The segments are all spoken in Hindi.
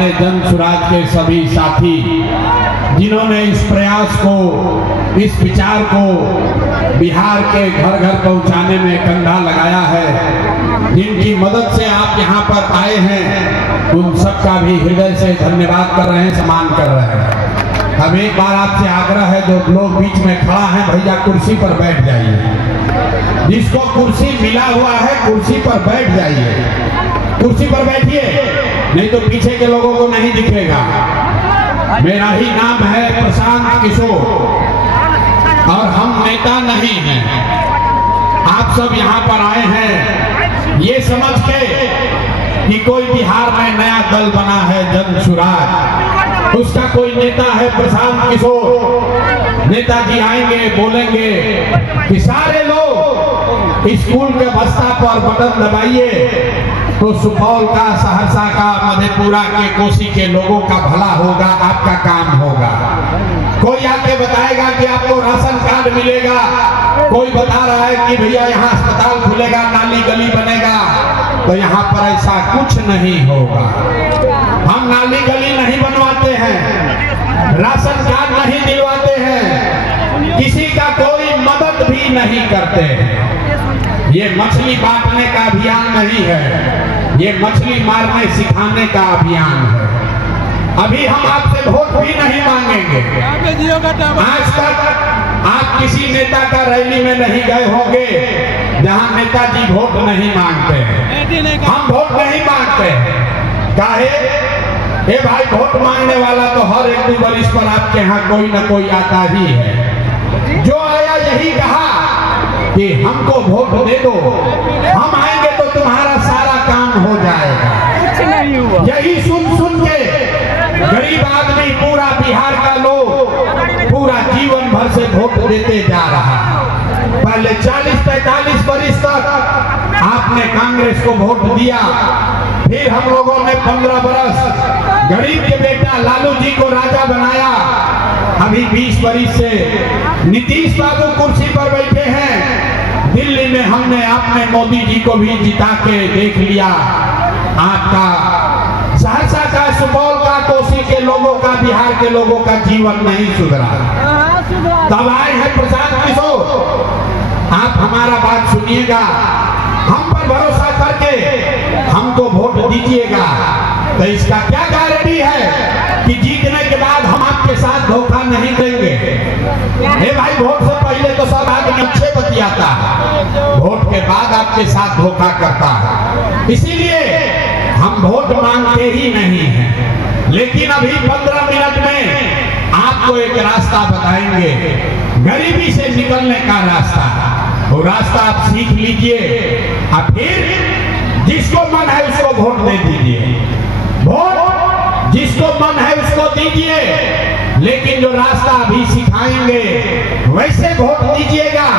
हमारे जन सुराज के सभी साथी जिन्होंने इस प्रयास को, इस विचार को बिहार के घर घर पहुंचाने में कंधा लगाया है, जिनकी मदद से आप यहाँ पर आए हैं, उन सबका भी हृदय से धन्यवाद कर रहे हैं, सम्मान कर रहे हैं। अब एक बार आपसे आग्रह है, जो लोग बीच में खड़ा है भैया कुर्सी पर बैठ जाइए। जिसको कुर्सी मिला हुआ है कुर्सी पर बैठ जाइए, कुर्सी पर बैठिए, नहीं तो पीछे के लोगों को नहीं दिखेगा। मेरा ही नाम है प्रशांत किशोर और हम नेता नहीं हैं। आप सब यहाँ पर आए हैं ये समझ के कि कोई बिहार में नया दल बना है जन सुराज, उसका कोई नेता है प्रशांत किशोर। नेताजी आएंगे, बोलेंगे कि सारे लोग स्कूल के बस्ता पर बटन दबाइए तो सुपौल का, सहरसा का, मधेपुरा के, कोसी के लोगों का भला होगा, आपका काम होगा। कोई आके बताएगा कि आपको राशन कार्ड मिलेगा, कोई बता रहा है कि भैया यहाँ अस्पताल खुलेगा, नाली गली बनेगा, तो यहाँ पर ऐसा कुछ नहीं होगा। हम नाली गली नहीं बनवाते हैं, राशन कार्ड नहीं दिलवाते हैं, किसी का कोई मदद भी नहीं करते हैं। ये मछली बांटने का अभियान नहीं है, ये मछली मारने सिखाने का अभियान है। अभी हम आपसे वोट भी नहीं मांगेंगे। आज तक आप किसी नेता का रैली में नहीं गए होंगे जहां नेताजी वोट नहीं मांगते हैं। हम वोट नहीं मांगते हैं। काहे? ए भाई, वोट मांगने वाला तो हर एक 2 बरिस पर आपके यहाँ कोई न कोई आता ही है। जो आया यही कहा कि हमको वोट दे दो, हम आएंगे तो तुम्हारा सारा काम हो जाएगा। यही सुन सुन के गरीब आदमी, पूरा बिहार का लोग पूरा जीवन भर से वोट देते जा रहा है। पहले 40-45 बरिस तक आपने कांग्रेस को वोट दिया, फिर हम लोगों ने 15 बरस गरीब के बेटा लालू जी को राजा बनाया। अभी 20 बरिस से नीतीश बाबू कुर्सी पर बैठे हैं। दिल्ली में हमने आपने मोदी जी को भी जिता के देख लिया। आपका सहरसा का, सुपौल का, कोसी के लोगों का, बिहार के लोगों का जीवन नहीं सुधरा। तब आए हैं प्रशांत किशोर, आप हमारा बात सुनिएगा, हम पर भरोसा करके हमको वोट दीजिएगा। तो इसका क्या गारंटी है कि जीतने के बाद हम आपके साथ धोखा नहीं देंगे? हे भाई, वोट से पहले तो सब आदमी अच्छे बतियाता है, वोट के बाद आपके साथ धोखा करता है। इसीलिए हम वोट मांगते ही नहीं हैं। लेकिन अभी 15 मिनट में आपको एक रास्ता बताएंगे, गरीबी से निकलने का रास्ता। वो रास्ता आप सीख लीजिए और फिर जिसको मन है उसको वोट दे दीजिए। वोट जिसको मन है उसको दीजिए, लेकिन जो रास्ता अभी सिखाएंगे वैसे वोट दीजिएगा।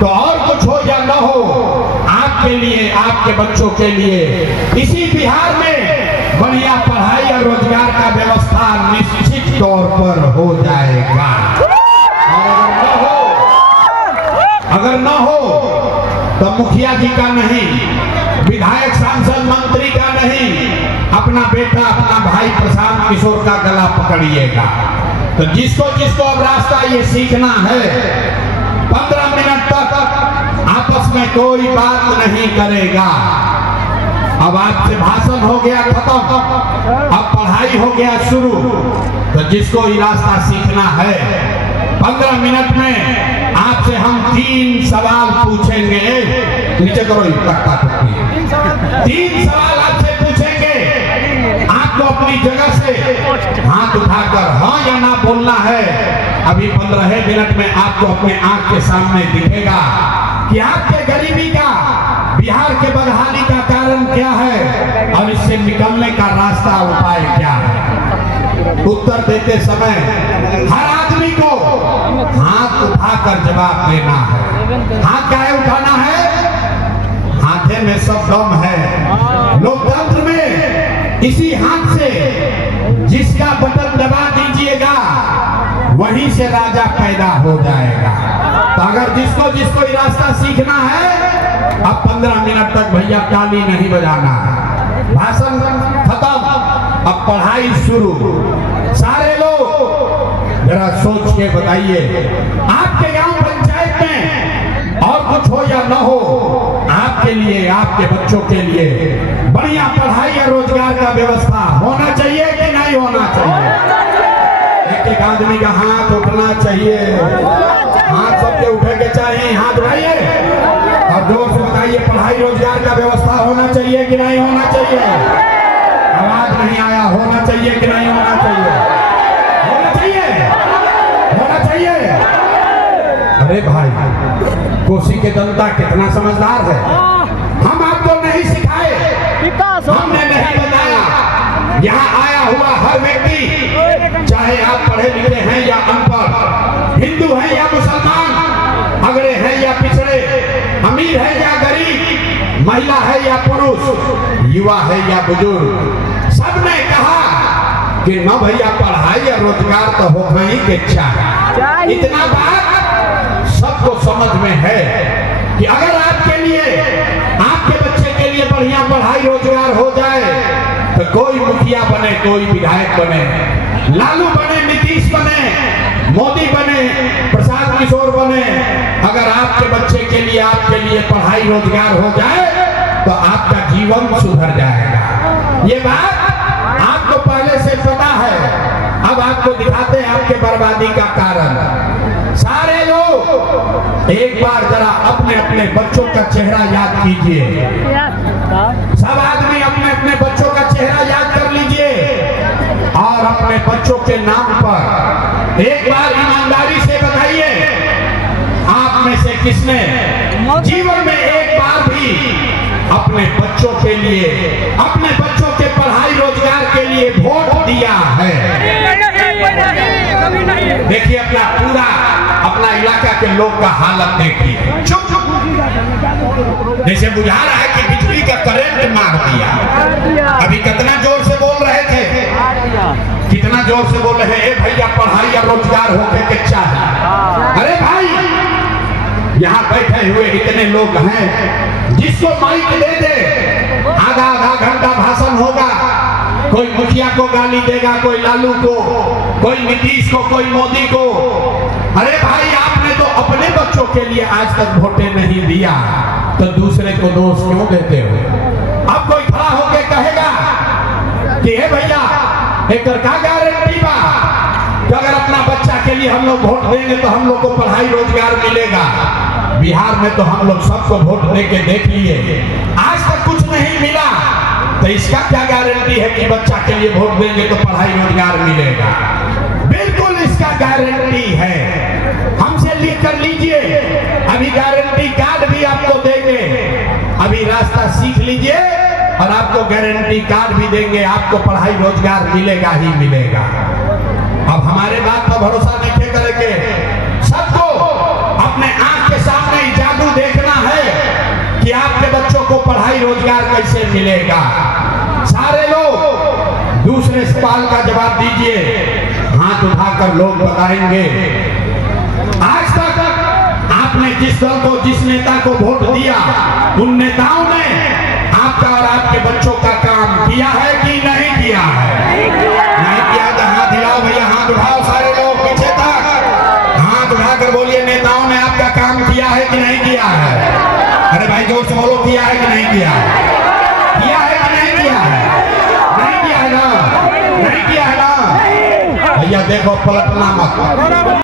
तो और कुछ हो या न हो, आपके लिए, आपके बच्चों के लिए इसी बिहार में बढ़िया पढ़ाई और रोजगार का व्यवस्था निश्चित तौर पर हो जाएगा। और अगर न हो तो मुखिया जी का नहीं, विधायक, सांसद, मंत्री का नहीं, अपना बेटा, अपना भाई प्रशांत किशोर का गला पकड़िएगा। तो जिसको जिसको अब रास्ता ये सीखना है, 15 मिनट तक आपस में कोई बात नहीं करेगा। अब आपसे भाषण हो गया खत्म, अब पढ़ाई हो गया शुरू। तो जिसको ये रास्ता सीखना है, 15 मिनट में आपसे हम 3 सवाल पूछेंगे। नीचे करो, 3 सवाल आपसे पूछेंगे। आपको अपनी जगह से हाथ उठाकर हाँ या ना बोलना है। अभी 15 मिनट में आपको अपने आंख के सामने दिखेगा कि आपके गरीबी का, बिहार के बदहाली का कारण क्या है और इससे निकलने का रास्ता, उपाय क्या है। उत्तर देते समय हर आदमी को हाथ उठाकर जवाब देना है। हाथ क्या है उठाना है? हाथे में सब दम है। लोकतंत्र में इसी हाथ से जिसका बटन दबा दीजिएगा वहीं से राजा पैदा हो जाएगा। तो अगर जिसको जिसको ये रास्ता सीखना है, अब 15 मिनट तक भैया ताली नहीं बजाना है। भाषण खत्म, अब पढ़ाई शुरू। सारे लोग जरा सोच के बताइए, आपके गांव पंचायत में और कुछ हो या न हो, आपके लिए, आपके बच्चों के लिए बढ़िया पढ़ाई और रोजगार का व्यवस्था होना चाहिए कि नहीं होना चाहिए? एक एक आदमी का हाथ उठना चाहिए, हाथ सबके उठे के चाहिए, हाथ उठाइए और जोर से बताइए, पढ़ाई रोजगार का व्यवस्था होना चाहिए कि नहीं होना चाहिए? आवाज नहीं आया, होना चाहिए कि नहीं होना चाहिए? होना चाहिए, होना चाहिए। अरे भाई, कोसी के जनता कितना समझदार है। हम आपको नहीं सिखाए, हमने नहीं बताया। यहाँ आया हुआ हर व्यक्ति, चाहे आप पढ़े लिखे हैं या अनपढ़, हिंदू हैं या मुसलमान, अगड़े हैं या पिछड़े, अमीर है या गरीब, महिला है या पुरुष, युवा है या बुजुर्ग, सबने कहा कि न भैया पढ़ाई और रोजगार तो होना ही के चाहिए। इतना बात सबको समझ में है कि अगर आपके लिए, आपके बच्चे के लिए बढ़िया पढ़ाई रोजगार हो जाए तो कोई मुखिया बने, कोई विधायक बने, लालू बने, नीतीश बने, मोदी बने, प्रसाद किशोर बने, अगर आपके बच्चे के लिए, आपके लिए पढ़ाई रोजगार हो जाए तो आपका जीवन सुधर जाएगा। ये बात आपको पहले से पता है। अब आपको दिखाते हैं आपके बर्बादी का कारण। सारे लोग एक बार जरा अपने अपने बच्चों का चेहरा याद कीजिए। सब आदमी अपने अपने बच्चों का चेहरा याद कर लीजिए और अपने बच्चों के नाम पर एक बार ईमानदारी से बताइए, आप में से किसने जीवन में एक बार भी अपने बच्चों के लिए, अपने बच्चों के पढ़ाई रोजगार के लिए वोट दिया है? देखिए अपना पूरा, अपना इलाका के लोग का हालत देखिए। चुप चुप, जैसे बुझा रहा है कि बिजली का करंट मार दिया। अभी कितना जोर से बोल रहे थे, कितना जोर से बोल रहे हैं, भैया पढ़ाई या रोजगार होके के चाहिए। अरे भाई, यहाँ बैठे हुए इतने लोग हैं, जिसको माइक दे दे, आधा आधा घंटा भाषण होगा, कोई मुखिया को गाली देगा, कोई लालू को, कोई नीतीश को, कोई मोदी को। अरे भाई, आपने तो अपने बच्चों के लिए आज तक वोटें नहीं दिया, तो दूसरे को दोष क्यों देते हो? अब कोई खड़ा होके कहेगा कि हे भैया, एक का गारंटी बा कि अगर अपना बच्चा के लिए हम लोग वोट देंगे तो हम लोग को पढ़ाई रोजगार मिलेगा। बिहार में तो हम लोग सबको वोट दे के देख लिए, आज तक कुछ नहीं मिला, तो इसका क्या गारंटी है कि बच्चा के लिए वोट देंगे तो पढ़ाई रोजगार मिलेगा? बिल्कुल इसका गारंटी है। हमसे लिख कर लीजिए, अभी गारंटी कार्ड भी आपको देंगे, अभी रास्ता सीख लीजिए और आपको गारंटी कार्ड भी देंगे, आपको पढ़ाई रोजगार मिलेगा ही मिलेगा। अब हमारे बात पर भरोसा नहीं करेंगे, सबको अपने आंख के सामने जादू देखना है कि आपके बच्चों को पढ़ाई रोजगार कैसे मिलेगा। सारे लोग दूसरे सवाल का जवाब दीजिए, हाथ उठाकर लोग बताएंगे। आज तक आपने जिस दल को, जिस नेता को वोट दिया, उन नेताओं ने आपका और आपके बच्चों का काम किया है कि नहीं किया है? नहीं किया तो हाथ हिलाओ भैया, हाथ उठाओ सारे लोग पीछे तक, हाथ उठाकर बोलिए, नेताओं ने आपका काम किया है कि नहीं किया है? अरे भाई जोर से बोलो, किया है कि नहीं किया है? किया है कि नहीं किया है? नहीं किया है ना? नहीं किया है ना? भैया देखो, पलटना मत।